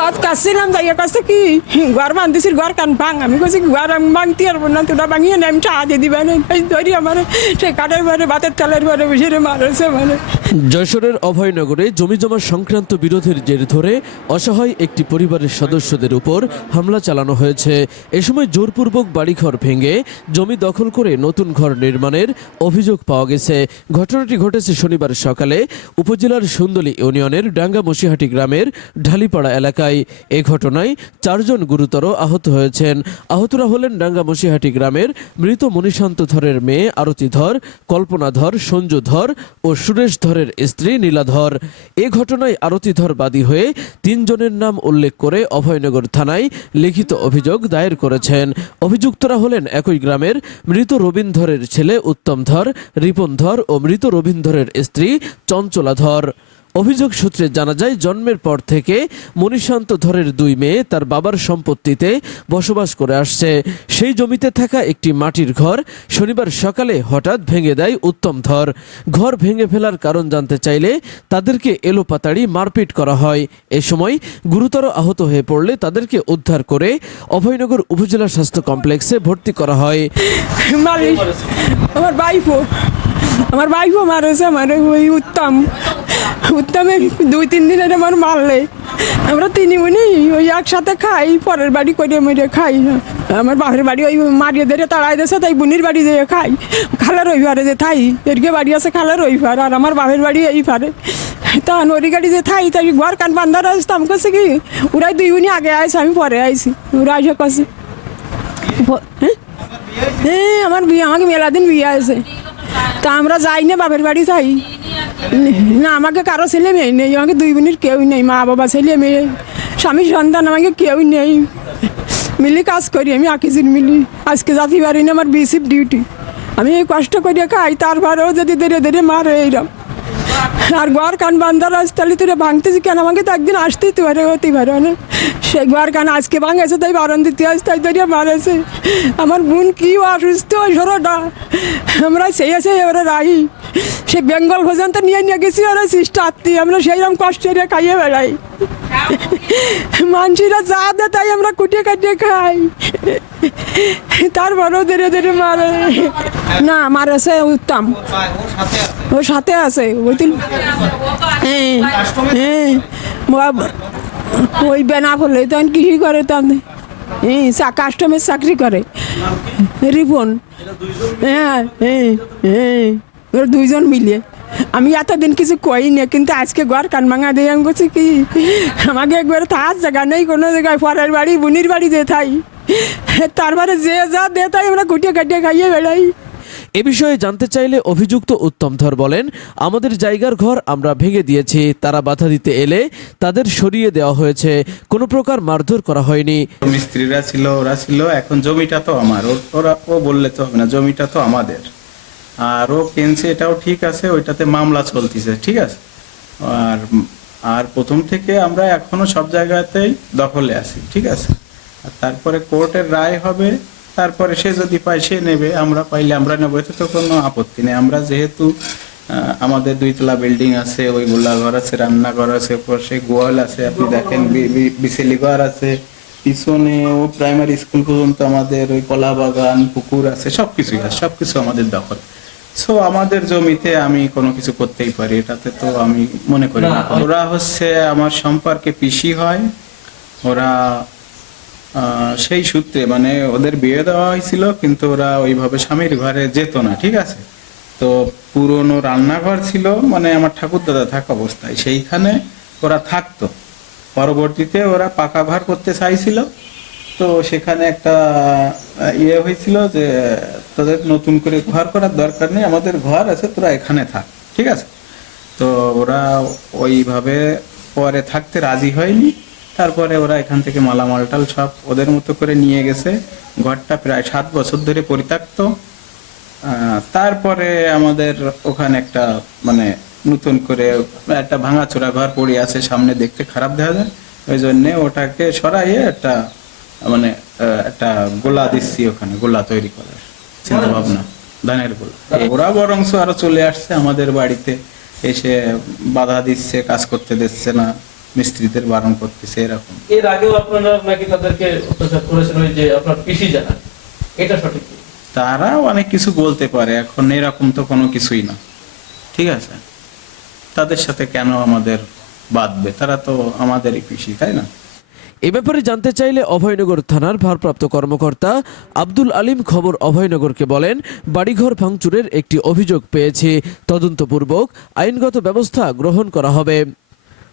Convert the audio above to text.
বাদ কাশছিলাম যাইয়া কাছে কি, ঘর বান্ধিছিস ঘর কান ভাঙ। আমি কইছি ঘর আমি ভাঙতে পারব না তোরা ভাঙিয়ে না, আমি দিয়ে দিবে না ধরি আমার সে কাঠের ঘরে ভাতের তালের ঘরে বসে মারেছে মানে যশোরের অভয়নগরে জমিজমা সংক্রান্ত বিরোধের জের ধরে অসহায় একটি পরিবারের সদস্যদের উপর হামলা চালানো হয়েছে। এ সময় জোরপূর্বক বাড়িঘর ভেঙে জমি দখল করে নতুন ঘর নির্মাণের অভিযোগ পাওয়া গেছে। ঘটনাটি ঘটেছে শনিবার সকালে উপজেলার সুন্দলী ইউনিয়নের ডাঙ্গা মসিহাটি গ্রামের ঢালিপাড়া এলাকায়। এ ঘটনায় চারজন গুরুতর আহত হয়েছেন। আহতরা হলেন ডাঙ্গা মসিহাটি গ্রামের মৃত মণিশান্ত ধরের মেয়ে আরতি ধর কল্পনা ধর সঞ্জু ধর ও সুরেশ ধরের স্ত্রী নীলাধর। এ ঘটনায় আরতি ধর বাদী হয়ে তিনজনের নাম উল্লেখ করে অভয়নগর থানায় লিখিত অভিযোগ দায়ের করেছেন। অভিযুক্তরা হলেন একই গ্রামের মৃত রবীন্দ্রের ছেলে উত্তম ধর রিপন ধর ও মৃত রবীন্দ্রের স্ত্রী চঞ্চলা ধর অভিযোগ সূত্রে জানা যায়, জন্মের পর থেকে মণিশান্ত ধরের দুই মেয়ে তার বাবার সম্পত্তিতে বসবাস করে আসছে। সেই জমিতে থাকা একটি মাটির ঘর শনিবার সকালে হঠাৎ ভেঙে দেয় উত্তম ধর। ঘর ভেঙে ফেলার কারণ জানতে চাইলে তাদেরকে এলোপাতাড়ি মারপিট করা হয়। এ সময় গুরুতর আহত হয়ে পড়লে তাদেরকে উদ্ধার করে অভয়নগর উপজেলা স্বাস্থ্য কমপ্লেক্সে ভর্তি করা হয়। আমার বাইফো মারেছে, আমার ওই উত্তম। উত্তমে দুই, তিন দিনের আমার মারলে। আমরা তিনি উনি ওই একসাথে খাই, পরের বাড়ি করে মেরে খাই। আমার বাপের বাড়ি ওই মারিয়ে ধরে তাড়াই দিয়েছে, তাই বুনির বাড়ি দিয়ে খাই। খালা রবিবারে যে থাই, এদিকে বাড়ি আছে খালা রবিবার, আর আমার বাপের বাড়ি এই পারে। তা নদী গাড়ি যে থাই, তাই ঘর কান বান্ধার আসতাম কাছে কি, ওরাই দুই উনি আগে আইছে, আমি পরে আইছি, ওরা আইসে কাছে হ্যাঁ? হ্যাঁ আমার বিয়ে, আমাকে মেলা দিন বিয়ে আছে। তা আমরা যাই না, বাপের বাড়ি যাই। না, আমাকে কারও ছেলে মেয়ে নেই, আমাকে দুই বোনের কেউই নেই, মা বাবা, ছেলে মেয়ে, স্বামী, সন্তান, আমাকে কেউই নেই। মিলি কাজ করি, আমি আকিজির মিলি। আজকে যাতে পারি না, আমার বিসিপ ডিউটি আমি এই কষ্ট করিয়া খাই, তারপরেও যদি ধীরে ধীরে মারে, এইরকম। আর ঘর কান বান্ধার রাস্তালি তুই ভাঙতেছি কেন? আমাকে তো একদিন আসতেই তো পারে হতে পারে না সে ঘর কান আজকে ভাঙেছে, তাই বারণ দিতে আসতে তাই ধরিয়া মারেছে। আমার বোন কি অসুস্থ সরোটা। আমরা সেই আছে ওরা রাই সে বেঙ্গল পর্যন্ত নিয়ে নিয়ে গেছি ওরা সিস্টার আত্মীয়, আমরা সেইরকম কষ্ট খাইয়ে বেড়াই। মানসিরা যা দেয় তাই আমরা কুটিয়ে কাটিয়ে খাই। তারপরেও ধীরে ধীরে মারে। না, মারেছে উত্তম। ও সাথে আছে তিন হ্যাঁ হ্যাঁ। ওই বেনা করলে তখন কৃষি করে তখন? হ্যাঁ কাস্টমের চাকরি করে। রিপন। হ্যাঁ হ্যাঁ হ্যাঁ। ওরা দুইজন মিলিয়ে আমি এতদিন কিছু কই না কিন্তু আজকে ঘর কানমাঙা দিয়ে আমি বলছি কি, আমাকে একবার থাকার জায়গা নেই, কোনো জায়গায় পরের বাড়ি, বুনির বাড়ি দিয়ে থাই তারপরে যে যা দে তাই আমরা কুটিয়ে কাটিয়ে খাইয়ে বেড়াই। এ বিষয়ে জানতে চাইলে অভিযুক্ত উত্তম ধর বলেন, আমাদের জায়গার ঘর আমরা ভেঙে দিয়েছি, তারা বাধা দিতে এলে তাদের সরিয়ে দেওয়া হয়েছে। কোনো প্রকার মারধর করা হয়নি। মিস্ত্রিরা ছিল, ওরা ছিল, এখন জমিটা তো আমার। ওর- ও বললে তো হবে না, জমিটা তো আমাদের। আর ও কিনছে, এটাও ঠিক আছে, ওইটাতে মামলা চলতেছে, ঠিক আছে? আর আর প্রথম থেকে আমরা এখনও সব জায়গাতেই দখলে আছি, ঠিক আছে? তারপরে কোর্টের রায় হবে তারপরে সে যদি পায় সে নেবে আমরা পাইলে আমরা নেব। এতে তো কোনো আপত্তি নেই। আমরা যেহেতু আমাদের দুইতলা বিল্ডিং আছে ওই গোলা ঘর আছে রান্নাঘর আছে পাশে গোয়াল আছে আপনি দেখেন বি- বি- বিছেলি ঘর আছে। পিছনে ও প্রাইমারি স্কুল পর্যন্ত আমাদের ওই কলা বাগান পুকুর আছে সবকিছুই আছে সবকিছু আমাদের দখল। সো আমাদের জমিতে আমি কোনো কিছু করতেই পারি এটাতে তো আমি মনে করি না। ওরা হচ্ছে আমার সম্পর্কে পিসি হয় ওরা সেই সূত্রে মানে ওদের বিয়ে দেওয়া হয়েছিল, কিন্তু ওরা ওইভাবে স্বামীর ঘরে যেত না, ঠিক আছে? তো পুরনো রান্নাঘর ছিল মানে আমার ঠাকুর দাদা থাকা অবস্থায়, সেইখানে ওরা থাকতো। পরবর্তীতে ওরা পাকা ঘর করতে চাইছিল, তো সেখানে একটা ইয়ে হয়েছিল যে, তোদের নতুন করে ঘর করার দরকার নেই, আমাদের ঘর আছে, তোরা এখানে থাক, ঠিক আছে? তো ওরা ওইভাবে পরে থাকতে রাজি হয়নি। তারপরে ওরা এখান থেকে মালামালটাল সব ওদের মতো করে নিয়ে গেছে। ঘরটা প্রায় সাত বছর ধরে পরিত্যক্ত। তারপরে আমাদের ওখানে একটা মানে নতুন করে একটা ভাঙাচোরা ঘর পড়ে আছে সামনে দেখতে খারাপ দেখা যায়। ওই জন্য ওটাকে সরাইয়ে একটা মানে একটা গোলা দিচ্ছি ওখানে গোলা তৈরি করার চিন্তা ভাবনা ধানের গোলা। ওরা বরংশ আরও চলে আসছে আমাদের বাড়িতে এসে বাধা দিচ্ছে কাজ করতে দিচ্ছে না। মিস্ত্রিদের বারণ করতেছে এরকম। এর আগেও আপনারা নাকি তাদেরকে অত্যাচার করেছেন ওই যে আপনার পিসি জানা এটা সঠিক তারা অনেক কিছু বলতে পারে এখন এরকম তো কোনো কিছুই না। ঠিক আছে? তাদের সাথে কেন আমাদের বাঁধবে? তারা তো আমাদেরই পিসি তাই না? এ ব্যাপারে জানতে চাইলে অভয়নগর থানার ভারপ্রাপ্ত কর্মকর্তা আব্দুল আলিম খবর অভয়নগরকে বলেন বাড়িঘর ভাঙচুরের একটি অভিযোগ পেয়েছে। তদন্তপূর্বক আইনগত ব্যবস্থা গ্রহণ করা হবে।